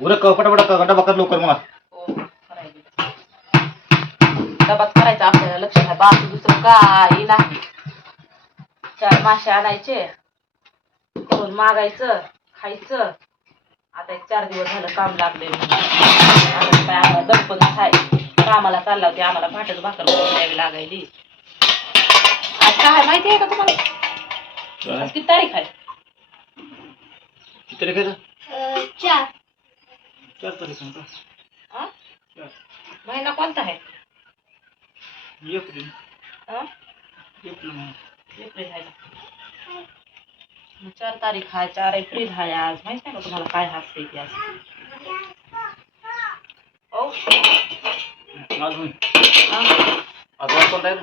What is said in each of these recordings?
उरक पटापट डबा कर लवकर मला. डबाच करायचा आपल्याला, लक्ष आहे बाकी दुसरं काही नाही. 4 मासे आणायचे, करून मागायचं, खायचं. आता 4 दिवस झालं काम लागले. आम्हाला दडपणच आहे. कामाला चालला होते, आम्हाला भाटच भाकर करून द्यावी लागायली. आज काय माहिती आहे का तुम्हाला? आज किती तारीख आहे? किती तारीख आहे? 4 तारीख आहे. हा? महिना कोणता आहे? एप्रिल. एप्रिल आहे का? 4 तारीख आहे, 4 एप्रिल आहे आज. माहित नाही का तुम्हाला काय हसते की आज? ओ अजून हा? आज कोणता आहे?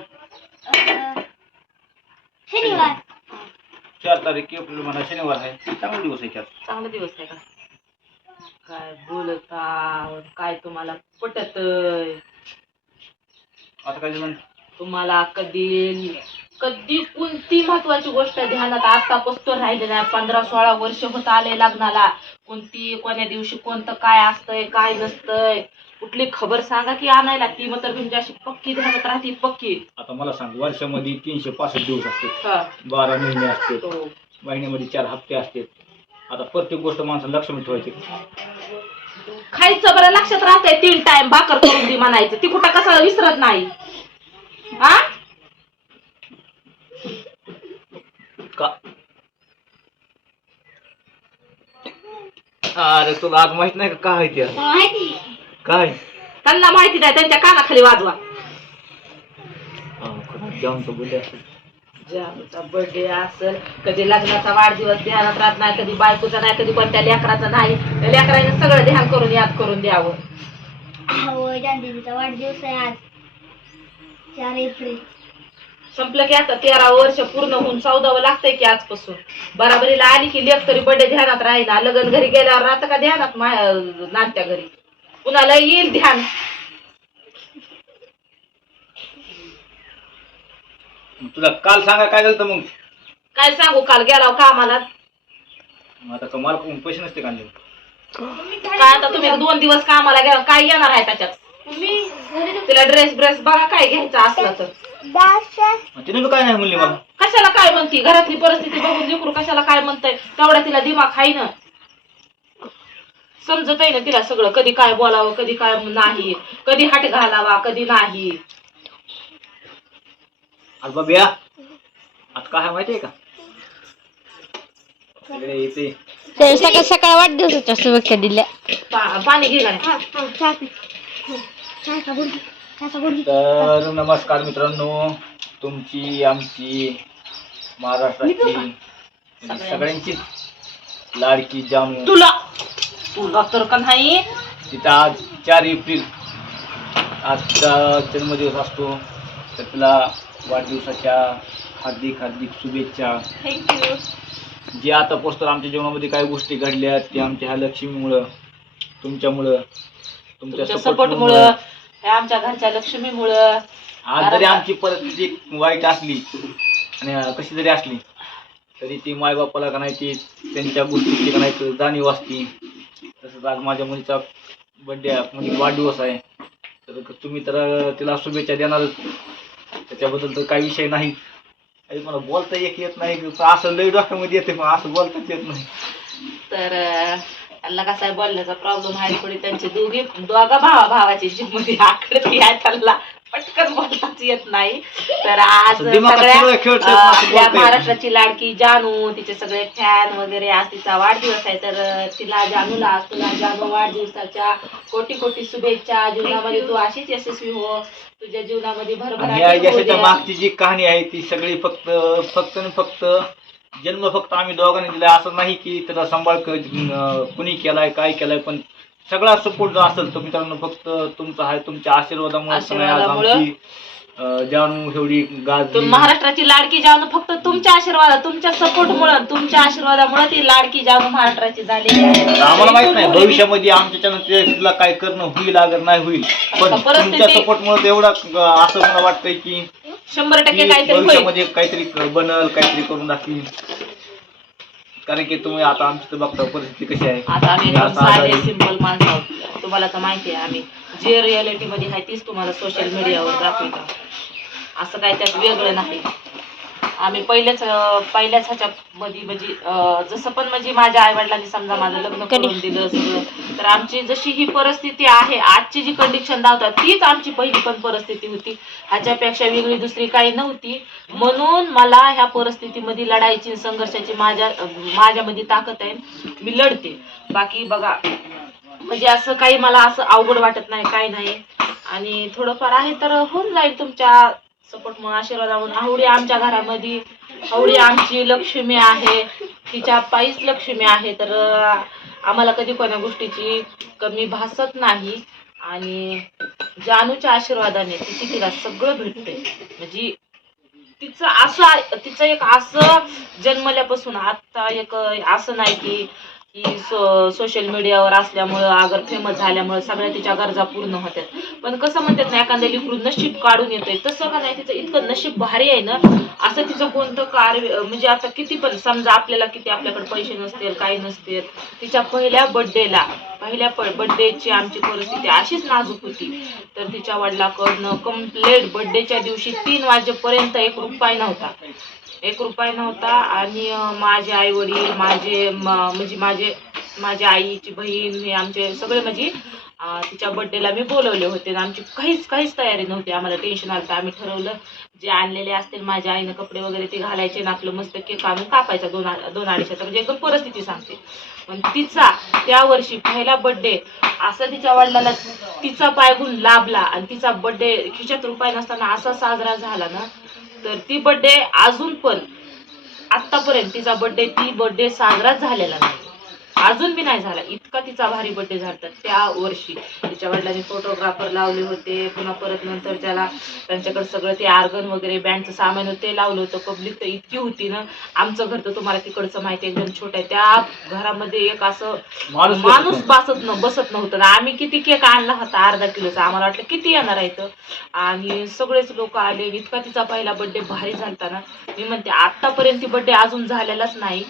शनिवार. 4 तारीख एप्रिल म्हणा शनिवार आहे. चांगला दिवस आहे. चांगला दिवस आहे का? काय बोलता, काय तुम्हाला पटत? आता काय झालं? तुम्हाला कधी कधी कोणती महत्वाची गोष्ट ध्यानात आतापासून राहिली नाही. 15-16 वर्ष होत आले लग्नाला. कोणती कोण्या दिवशी कोणतं काय असतंय काय नसतंय कुठली खबर सांगा की आणायला, ती मग तर तुमची अशी पक्की ध्यानात राहते पक्की. आता मला सांग, वर्षामध्ये 365 दिवस असतात, हा. 12 महिने असतात, हो. महिन्यामध्ये 4 हप्ते असतात. आता प्रत्येक गोष्ट माणसाला लक्षात ठेवायची. खायचं बरं लक्षात राहतंय, 3 टाइम भाकर करून दे म्हणायचं, ती कुठं कसं विसरत नाही. हा का? अरे तुला आज माहित नाही का काय ते? माहिती. काय? त्यांना माहिती नाही, त्यांच्या कानाखाली वाजवा. जाऊन तो बोलले असेल. जानूचा बर्थडे असेल, कधी लग्नाचा वाढदिवस ध्यानात राहत नाही, कधी बायकोचा नाही, कधी कोणत्या लेकराचा नाही. त्या लेकराने सगळं ध्यान करून याद करून द्यावं. हो, जानदीचा वाढदिवस आहे आज 4 एप्रिल. संपलं की आता 13 वर्ष पूर्ण होऊन 14वं लागतंय की आजपासून. बराबरीला आली की लेक तरी बर्थडे ध्यानात राहीना. लग्न घरी गेल्यावर राहतं का ध्यानात नात्या घरी? कुणाला येईल ध्यान? तुला काल सांगा काय झालं मग? काय सांगू, काल गेला कामाला. आता कमाल कोण पैसे नसते काढले. काय आता तुम्ही 2 दिवस कामाला गेला, काय येणार आहे त्याच्यात? तिला ड्रेस बघा काय घ्यायचा असला तर. तिने काय नाही म्हणली मला. कशाला काय म्हणती, घरातली परिस्थिती बघून लेकरू कशाला काय म्हणतंय, तेवढा तिला दिमाग आहे ना. समजत आहे ना तिला सगळं, कधी काय बोलावं कधी काय नाही, कधी हाट घालावा कधी नाही. अरे बाबिया, आता काय माहितीये का? येते सकाळ सकाळ वाढदिवसाच्या शुभेच्छा दिल्या. पाणी घे गाड्या. तर नमस्कार मित्रांनो, तुमची आमची महाराष्ट्राची सगळ्यांचीच लाडकी जानू. तुला तर का नाही. तिथं आज 4 एप्रिल आजचा जन्मदिवस असतो, तर तिला वाढदिवसाच्या हार्दिक हार्दिक शुभेच्छा. थँक्यू. जे आता पोस्टर आमच्या जीवनामध्ये काही गोष्टी घडल्या ते आमच्या ह्या लक्ष्मीमुळं, तुमच्यामुळं, तुमच्या सपोर्टमुळं, आमच्या घरच्या लक्ष्मीमुळं. आज जरी आमची परिस्थिती वाईट असली आणि कशी जरी असली तरी ती मायबापाला का नाही ती त्यांच्या गोष्टीची का नाही जाणीव असती. तसंच आज माझ्या मुलीचा बड्डे म्हणजे वाढदिवस आहे, तर तुम्ही तर तिला शुभेच्छा देणारच, त्याच्याबद्दल तर काही विषय नाही. काही मला बोलता येत नाही, असं लई डोक्यामध्ये येते पण असं बोलताच येत नाही. तर त्यांना कसा बोलण्याचा प्रॉब्लेम आहे थोडी, त्यांची दोघा भावाची जिम्मती आकडती आहे, त्यांना पटकन बोलताच येत नाही. तर आज सगळ्या महाराष्ट्राची लाडकी जानू, तिचे सगळे फॅन वगैरे, आज तिचा वाढदिवस आहे, तर तुला जानू वाढदिवसाच्या कोटी कोटी शुभेच्छा. जीवनामध्ये तू अशीच यशस्वी हो, तुझ्या जीवनामध्ये भरभराटी होऊ दे. मागची जी कहाणी आहे ती सगळी फक्त आणि फक्त जन्म फक्त आम्ही दोघांनी दिलाय, असं नाही की त्याचा सांभाळ कुणी केलाय काय केलाय, पण सगळा सपोर्ट जो असेल तो मित्रांनो फक्त तुमचा आहे. तुमच्या आशीर्वादामुळे जानू एवढी गाजली. महाराष्ट्राची लाडकी जानू फक्त तुमच्या आशीर्वाद, तुमच्या सपोर्टमुळे, तुमच्या आशीर्वादामुळे ती लाडकी जानू महाराष्ट्राची झालेली आहे. आम्हाला माहित नाही भविष्यामध्ये आमच्या तिला काय करणं होईल अगर नाही होईल, पण तुमच्या सपोर्टमुळे एवढं असं मला वाटतंय की 100% काहीतरी भविष्यामध्ये काहीतरी बनल, काहीतरी करून दाखवी. कारण की तुम्ही आता आमची तर बघता परिस्थिती कशी आहे. आता आम्ही मी एकदम असा आजारी साधे आहे. सिंपल माणसं आहोत. तुम्हाला तर माहिती आहे आम्ही जे रियालिटी मध्ये आहे तीच तुम्हाला सोशल मीडियावर दाखवतो. असं काय त्यात वेगळं नाही. आम्ही पहिल्याच ह्याच्यामध्ये म्हणजे जसं पण म्हणजे माझ्या आई वडिलांनी समजा माझं लग्न करून दिलं सगळं, तर आमची जशी ही परिस्थिती आहे आजची जी कंडिशन दाखवतात तीच आमची पहिली पण परिस्थिती होती. ह्याच्यापेक्षा वेगळी दुसरी काही नव्हती. म्हणून मला ह्या परिस्थितीमध्ये लढायची संघर्षाची माझ्यामध्ये ताकद आहे. मी लढते. बाकी बघा म्हणजे असं काही मला असं अवघड वाटत नाही, काही नाही. आणि थोडंफार आहे तर होऊन जाईल तुमच्या सपोर्ट म्हणून, आशीर्वादावरून. आवडी आमच्या घरामध्ये, आवडी आमची लक्ष्मी आहे, तिच्या पायीच लक्ष्मी आहे. तर आम्हाला कधी कोणा गोष्टीची कमी भासत नाही. आणि जानूच्या आशीर्वादाने तिला सगळं भेटतंय. म्हणजे तिचं एक असं जन्मल्यापासून आता एक असं नाही की सोशल मीडियावर असल्यामुळं अगर फेमस झाल्यामुळे सगळ्या तिच्या गरजा पूर्ण होतात. पण कसं म्हणतात ना, एखाद्या लेकरू नशीब काढून येतंय, तसं का नाही तिचं इतकं नशीब भारी आहे ना. असं तिचं कोणतं कार्य म्हणजे आता किती पण समजा आपल्याला किती आपल्याकडे पैसे नसतील काही नसतील, तिच्या पहिल्या बर्थडेची आमची परिस्थिती अशीच नाजूक होती. तर तिच्या वडिलाकडनं कंप्लेट बर्थडेच्या दिवशी 3 वाजेपर्यंत 1 रुपया नव्हता. आणि माझे आई वडील माझ्या आईची बहीण हे आमचे सगळे म्हणजे तिच्या बर्थडेला मी बोलवले होते. आमची काहीच तयारी नव्हती. आम्हाला टेन्शन आलं. तर आम्ही ठरवलं जे आणलेले असतील माझ्या आईनं कपडे वगैरे ते घालायचे ना, आपलं मस्त केक आणून कापायचा 2-2.5 म्हणजे एकदम परिस्थिती सांगते. पण तिचा त्या वर्षी पहिला बर्थडे असं तिच्या वडिलाला तिचा पायगुण लाभला आणि तिचा बर्थडे खिशात रुपये नसताना असा साजरा झाला ना. तर ती बर्थडे अजून पण आतापर्यंत तिचा बर्थडे साजराच झालेला नाही, अजून बी नाही झाला. इतका तिचा भारी बर्थडे झाला. त्या वर्षी तिच्या वडिलांनी फोटोग्राफर लावले होते. पुन्हा परत नंतर त्यांच्याकडे सगळं ते आर्गन वगैरे बँडचं सामान होतं ते लावलं होतं. पब्लिक तर इतकी होती ना. आमचं घर तर तुम्हाला तिकडचं माहिती आहे, एकदम छोटं आहे. त्या घरामध्ये एक असं माणूस बसत नव्हतं. आम्ही किती केक आणला होता, अर्धा किलोचा. आम्हाला वाटलं किती येणार आहे तर, आणि सगळेच लोक आले. इतका तिचा पहिला बर्थडे भारी झालता ना. मी म्हणते आतापर्यंत ती बर्थडे अजून झालेलाच नाही.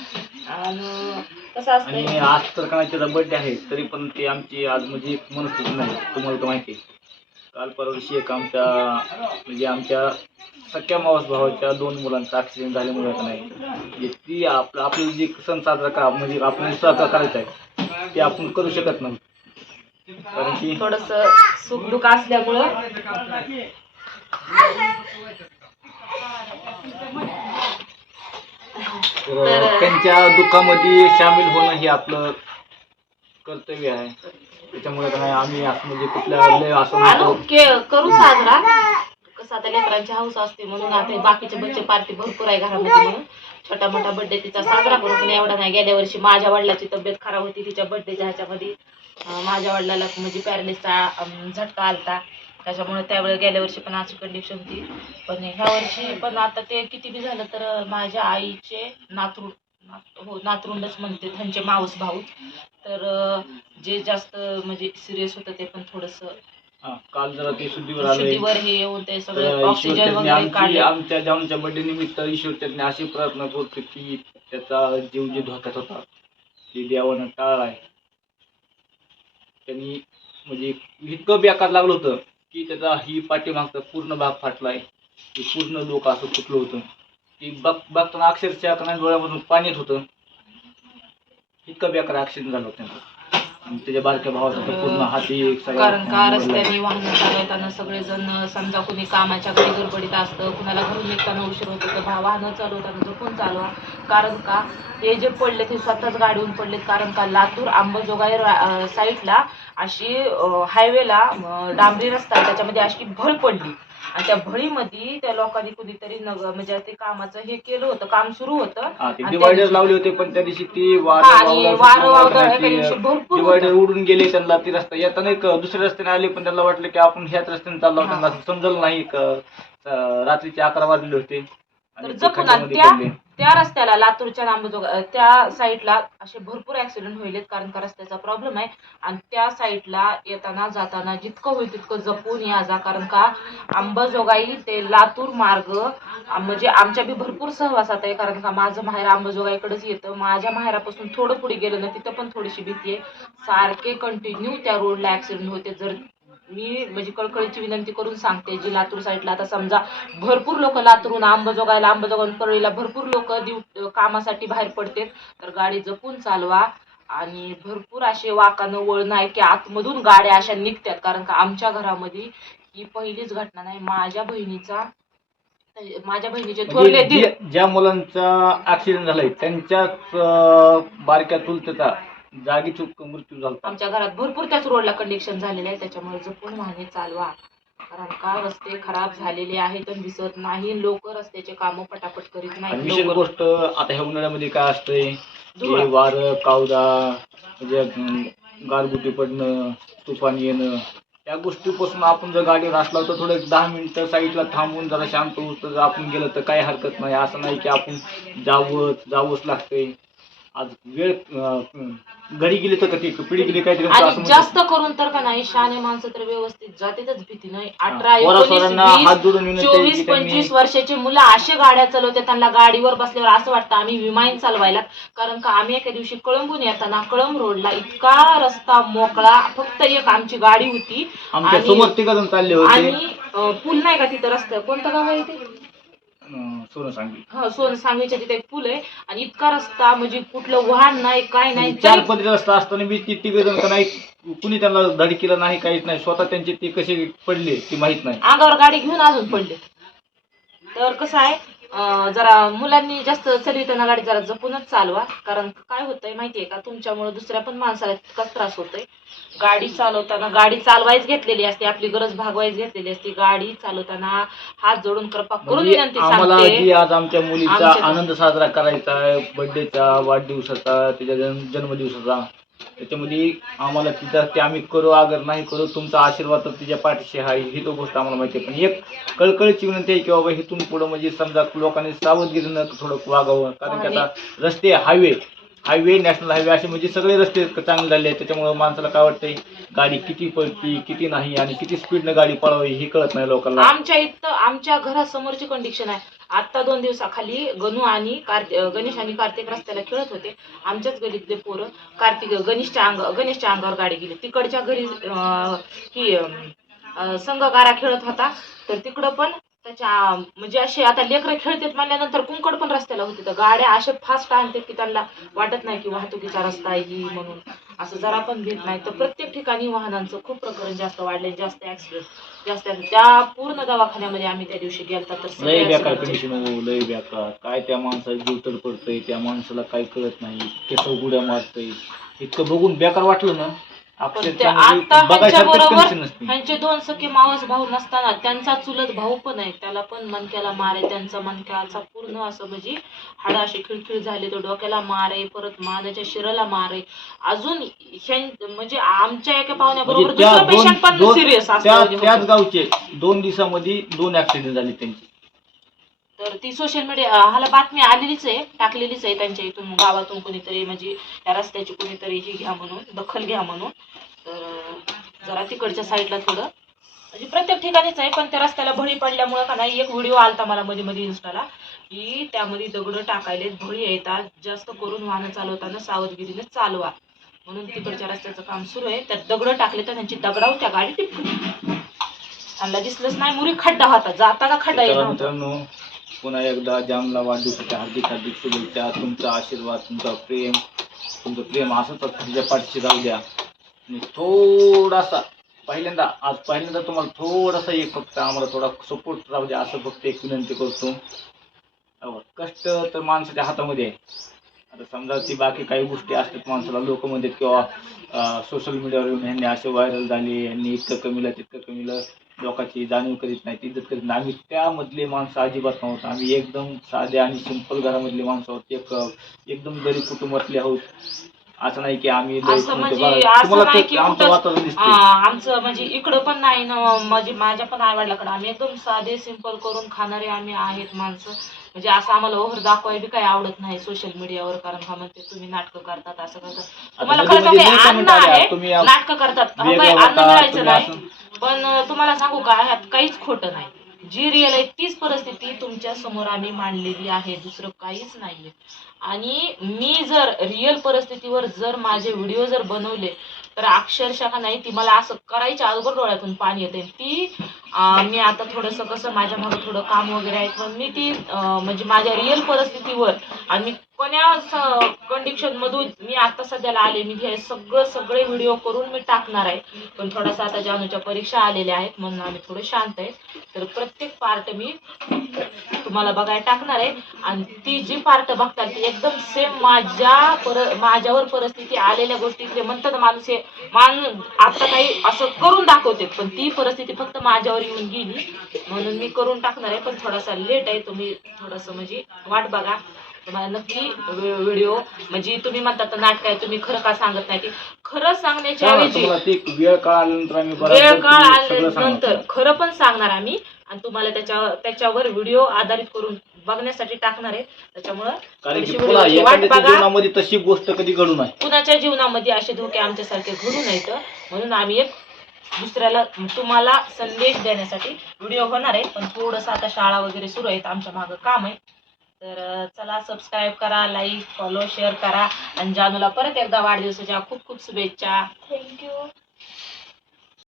आणि कसं असतं, आणि आज तर काय त्याचा बर्थडे आहे तरी पण ती आमची आज म्हणजे एक मनस्थिती नाही. तुम्हाला तर माहिती आहे, काल परवा दिवशी एक आमच्या सख्या मावस भावाच्या 2 मुलांचा ॲक्सिडेंट झाल्यामुळे का नाही, म्हणजे ती आपलं जे सण साजरा म्हणजे आपण सहकार करायचा आहे ते आपण करू शकत नाही. कारण की थोडस सुख दुःख असल्यामुळं त्यांच्या दुःखामध्ये सामील होणं हे आपलं कर्तव्य आहे. त्याच्यामुळे काय आम्ही असं म्हणजे कुठल्या असं म्हणतो करू साजरा. कसं आता लेकरांची हौस असते म्हणून आता बाकीचे बच्चे पार्टी भरपूर आहे घरामध्ये, म्हणून छोटा मोठा बर्थडे तिचा साजरा करू. पण एवढा नाही. गेल्या वर्षी माझ्या वडिलाची तब्येत खराब होती. तिच्या बर्थडेच्या ह्याच्यामध्ये माझ्या वडिलाला म्हणजे पॅरालिसचा झटका आलता. त्याच्यामुळे त्यावेळेस गेल्या वर्षी पण अशी कंडिशन होती. पण ह्या वर्षी पण आता ते किती बी झालं तर माझ्या आईचे नातरुंडच म्हणते, त्यांचे मावस भाऊ. तर जे जास्त म्हणजे सिरियस होतं ते पण थोडंसं काल जरा ते शुद्धीवर हे येऊन ते सगळं ऑक्सिजन वगैरे काढले. आमच्या जानूच्या बर्थडे निमित्त ईश्वरचरणी अशी प्रार्थना करतो की त्याचा जीव जे धोक्यात होता ते देवानं टाळलाय. त्यांनी म्हणजे इतकं बेकार लागलं होतं की त्याचा ही पाठीमागचा पूर्ण भाग फाटलाय. ते पूर्ण डोकं असं फुटलं होतं. ती बघताना अक्षरशः डोळ्यामधून पाणी येत होतं. इतकं बेकार ॲक्सिडेंट झालं होतं त्यांचं. आणि त्याच्या बारक्या भावाचा तर पूर्ण हाती कारण का रस्त्याने वाहनं चालवताना सगळेजण समजा कुणी कामाच्या घरी गडबडीत असतं, कुणाला घरून निघताना उशीर होतो, तर वाहनं चालवताना जपून चालवा. कारण का हे जे पडले ते स्वतःच गाडीहून पडलेत. कारण का लातूर अंबाजोगाई साईडला अशी हायवेला डांबरी रस्ता आहे, त्याच्यामध्ये अशी भर पडली. आणि त्या भळीमध्ये त्या लोकांनी कुणीतरी म्हणजे ते कामाचं हे केलं होतं, काम सुरू होतं. डिवायडर लावले होते पण त्या दिवशी ती भरपूर डिवायडर उडून गेले. त्यांना ती रस्ता येताना एक दुसऱ्या रस्त्याने आले पण त्यांना वाटलं की आपण ह्याच रस्त्याने चाललो. त्यांना समजलं नाही. रात्रीचे 11 वाजले होते तर जपून त्या रस्त्याला लातूरच्या अंबाजोगाई त्या साईडला असे भरपूर ऍक्सिडेंट होईल कारण का रस्त्याचा प्रॉब्लेम आहे. आणि त्या साईडला येताना जाताना जितकं होईल तितकं जपून या जा, कारण का अंबाजोगाई ते लातूर मार्ग म्हणजे आमच्या बी भरपूर सहवासात आहे. कारण का माझं माहेर अंबाजोगाईकडेच येतं. माझ्या माहेरापासून थोडं पुढे गेलं ना तिथं पण थोडीशी भीती आहे. सारखे कंटिन्यू त्या रोडला ऍक्सिडेंट होते. जर मी म्हणजे कळकळीची विनंती करून सांगते, जी लातूर साईडला आता समजा भरपूर लोक लातूरून अंबाजोगाईला परळीला भरपूर लोक कामासाठी बाहेर पडते, तर गाडी जपून चालवा. आणि भरपूर असे वाकानं वळण आहे की आतमधून गाड्या अशा निघतात. कारण का आमच्या घरामध्ये ही पहिलीच घटना नाही. माझ्या बहिणीचे थोरले म्हणजे ज्या मुलांचा ऍक्सिडेंट झालाय त्यांच्याच बारक्या चुलत्याचा जागीच मृत्यू झाला. आमच्या घरात भरपूर त्याच रोडला कंडिशन झालेले आहे. त्याच्यामुळे जपून वाहने चालवा. कारण का रस्ते खराब झालेले आहेत आणि दिसत नाही. लोक रस्त्याचे काम पटापट करीत आणि नाही. विशेष गोष्ट आता ह्या उन्हाळ्यामध्ये काय असतंय, हे वारं कावदा म्हणजे गारगुटी पडणं, तुफान येणं, त्या गोष्टीपासून आपण जर गाडीवर असला तर थोडं 10 मिनिटं साईडला थांबून जरा शांत होऊन जर आपण गेलं तर काही हरकत नाही. असं नाही की आपण जावंच लागतंय. आज वेळ घडी गेली तर कधी पिढी गेली काहीतरी असं आणि म्हणतात. जास्त करून तर का नाही शहाणे माणसं तर व्यवस्थित जातीतच भीती नाही. 18, पोरासोरांना 19, हात जोडून विनंती आहे की 24, त्यांनी 25 वर्षाचे मुलं असे गाड्या चालवतात, त्यांना गाडीवर बसल्यावर असं वाटतं आम्ही विमान चालवायला. कारण का आम्ही एका दिवशी कळंबून येताना कळंब रोडला इतका रस्ता मोकळा, फक्त एक आमची गाडी होती आमच्या समोर तिघजण चालले होते. आणि पूल नाही का तिथं रस्ता, कोणतं गाव आहे ते, सोनं सांगली. हा सांगलीच्या तिथे एक पूल आहे. आणि इतका रस्ता म्हणजे कुठलं वाहन नाही, काय नाही. 4 पदरी रस्ता असताना मी ती तिघजण का नाही कुणी त्यांना धडकीला नाही, काहीच नाही. स्वतः त्यांची ती कशी पडली ती माहित नाही. अंगावर गाडी घेऊन अजून पडले. तर कसं आहे, जरा मुलांनी जास्त चालविताना गाडी जरा जपूनच चालवा. कारण काय होतंय माहितीये का, तुमच्यामुळे दुसऱ्या पण माणसाला तितकाच त्रास होतोय. गाडी चालवताना गाडी चालवायच घेतलेली असते, आपली गरज भागवायच घेतलेली असते. गाडी चालवताना हात जोडून कृपा करून म्हणजे विनंती आम्हाला सांगते, जी आज आमच्या मुलीचा आमच्या- आनंद साजरा करायचा आहे, बर्थडेचा, वाढदिवसाचा, त्याच्या जन्मदिवसाचा, त्याच्यामध्ये आम्हाला तिथं ते आम्ही करू अगर नाही करू, तुमचा आशीर्वाद तर तिच्या पाठीशी आहे ही तो गोष्ट आम्हाला माहिती आहे. पण एक कळकळीची विनंती आहे की बाबा इथून पुढं म्हणजे समजा लोकांनी सावधगिरीनं थोडं वागावं. कारण की आता रस्ते हायवे नॅशनल हायवे असे म्हणजे सगळे रस्ते चांगले झाले आहेत. त्याच्यामुळे माणसाला काय वाटतंय गाडी किती पळती किती नाही आणि किती स्पीडनं गाडी पळावी हे कळत नाही लोकांना. आमच्या इथं आमच्या घरासमोरची कंडिशन आहे. आता 2 दिवसाखाली गणेश आणि कार्तिक रस्त्याला खेळत होते. आमच्याच गलीतले पोरं गणेशच्या अंगावर गाडी गेली. तिकडच्या घरी संघगारा खेळत होता, तर तिकडं पण त्याच्या म्हणजे असे आता लेकरं खेळतात म्हणल्यानंतर कुंकड पण रस्त्याला होते. तर गाड्या असे फास्ट आणतात की त्यांना वाटत नाही की वाहतुकीचा रस्ता आहे ही म्हणून, असं जरा पण भीत नाही. तर प्रत्येक ठिकाणी वाहनांचं खूप प्रकरण जास्त वाढले, जास्त ऍक्सिडेंट जास्त. त्या पूर्ण दवाखान्यामध्ये आम्ही त्या दिवशी गेलता तर लय सगळे बेकार accident चे. कंडिशन हो, लय बेकार. काय त्या माणसाला जीव तडपडतोय, त्या माणसाला काही कळत नाही, केस गुड्या मारतोय. इतकं बघून बेकार वाटलं ना, पण ते अक्षरशः आता म्हणजे ह्यांच्या बघायसारखंच बरोबर कंडिशन नसते. ह्यांचे 2 सखे मावस भाऊ नसताना त्यांचा चुलत भाऊ पण आहे, त्याला पण मणक्याला मार आहे. त्यांचा मणक्याचा पूर्ण असं म्हणजे हाड अशी खिळखिळ झाले, तो डोक्याला मार आहे, परत मानेच्या शिराला मार आहे. अजून म्हणजे आमच्या एका पाहुण्याबरोबर म्हणजे त्या दुसरं पेशंट पण सिरियस त्याच गावचे 2 दिवसामध्ये 2 ऍक्सिडेंट झाले त्यांचे. तर ती सोशल मीडिया हाला बातमी आलेलीच आहे, टाकलेलीच आहे. त्यांच्या इथून गावातून कोणीतरी म्हणजे या रस्त्याची कोणीतरी ही घ्या म्हणून, दखल घ्या म्हणून. तर जरा तिकडच्या साईडला थोडं म्हणजे प्रत्येक ठिकाणीच आहे, पण त्या रस्त्याला बळी पडल्यामुळे का नाही, एक व्हिडिओ आलता मला मध्ये इंस्टाला की त्यामध्ये दगड टाकायले, बळी येतात. जास्त करून वाहनं चालवताना सावधगिरीने चालवा म्हणून तिकडच्या रस्त्याचं काम सुरू आहे. त्यात दगड टाकले तर त्यांची दगडावर त्या गाडी टिपली. त्यांना दिसलंच नाही, मुरी खड्डा होता, जाताना खड्डा येत नव्हता. मित्रांनो, पुन्हा एकदा जामला वाढदिवसाच्या हार्दिक शुभेच्छा. तुमचा आशीर्वाद, तुमचं प्रेम असंच तुझ्या पाठीशी राहू द्या. आणि थोडासा पहिल्यांदा तुम्हाला थोडासा एक फक्त आम्हाला थोडा सपोर्ट राहू द्या, असं फक्त एक विनंती करतो. कष्ट तर माणसाच्या हातामध्ये आहे. आता समजा ती बाकी काही गोष्टी असतात माणसाला लोक म्हणतात किंवा सोशल मीडियावर येऊन ह्यांनी असे व्हायरल झाले, यांनी इतकं कमीला तितकं कमीला, लोकांची जाणीव करीत नाही, इज्जत करीत नाही. आम्ही त्यामधले माणसं अजिबात नव्हतो. आम्ही एकदम साधे आणि सिंपल घरामधले माणसं आहोत, एकदम गरीब कुटुंबातले आहोत. असं नाही की आम्ही असं म्हणजे असं नाही की आमचं वातावरण दिसतं. आमचं म्हणजे इकडं पण नाही ना, म्हणजे माझ्या पण आई वडिलाकडे आम्ही एकदम साधे सिंपल करून खाणारे आम्ही आहेत माणसं. म्हणजे असं आम्हाला ओव्हर दाखवाय बी काही आवडत नाही सोशल मीडियावर, कारण का म्हणते तुम्ही नाटकं करतात असं करतात. तुम्हाला मध्ये खरं सांगू मध्ये काय, लय अन्न comment आल्या, आहे, तुम्ही नाटकं करतात, हो काय, वेगळं अन्न होता, मिळायचं तुम्ही नाही, असं. पण तुम्हाला सांगू का, ह्यात काहीच खोटं नाही. जी रिअल आहे तीच परिस्थिती तुमच्या समोर आम्ही मांडलेली आहे, दुसरं काहीच नाहीये. आणि मी जर रिअल परिस्थितीवर जर माझे व्हिडिओ जर बनवले तर अक्षरशः का नाही, ती मला असं करायच्या अगोदर डोळ्यातून पाणी येते. ती मी आता थोडंसं कसं माझ्या मागं थोडं काम वगैरे आहे, पण मी ती म्हणजे माझ्या रिअल परिस्थितीवर आणि कोण्या कंडिशन मधून मी आता सध्याला आले, मी हे सगळे व्हिडिओ करून मी टाकणार आहे. पण थोडासा आता जानूच्या परीक्षा आलेल्या आहेत म्हणून आम्ही थोडं शांत आहे. तर प्रत्येक पार्ट मी तुम्हाला बघायला टाकणार आहे. आणि ती जी पार्ट बघताल ती एकदम सेम माझ्यावर परिस्थिती आलेल्या गोष्टीतले म्हणतात माणूस हे आता काही असं करून दाखवते, पण ती परिस्थिती फक्त माझ्यावर येऊन गेली म्हणून मी करून टाकणार आहे. पण थोडासा लेट आहे, तुम्ही थोडंसं म्हणजे वाट बघा. तुम्हाला नक्की व्हिडिओ म्हणजे तुम्ही म्हणतात नाटक आहे, तुम्ही खरं का सांगत नाही, ते खरं सांगण्याच्या ऐवजी वेळ काळ आल्यानंतर आम्ही वेळ काळ सगळं सांगणार. आल्यानंतर खरं पण सांगणार आम्ही, आणि तुम्हाला त्याच्यावर व्हिडिओ आधारित करून बघण्यासाठी टाकणार आहे. त्याच्यामुळं कारण की थोडीशी पुन्हा व्हिडिओची वाट एखाद्याच्या बघा. जीवनामध्ये तशी गोष्ट कधी घडू नये, कुणाच्या जीवनामध्ये असे धोके आमच्यासारखे घडू नयेत, म्हणून आम्ही एक दुसऱ्याला तुम्हाला संदेश देण्यासाठी व्हिडिओ होणार आहे. पण थोडंसं आता शाळा वगैरे सुरू आहेत, आमच्या मागं काम आहे. तर चला, सबस्क्राईब करा, लाईक फॉलो शेअर करा, आणि जानूला परत एकदा वाढदिवसाच्या खूप खूप शुभेच्छा. थँक्यू.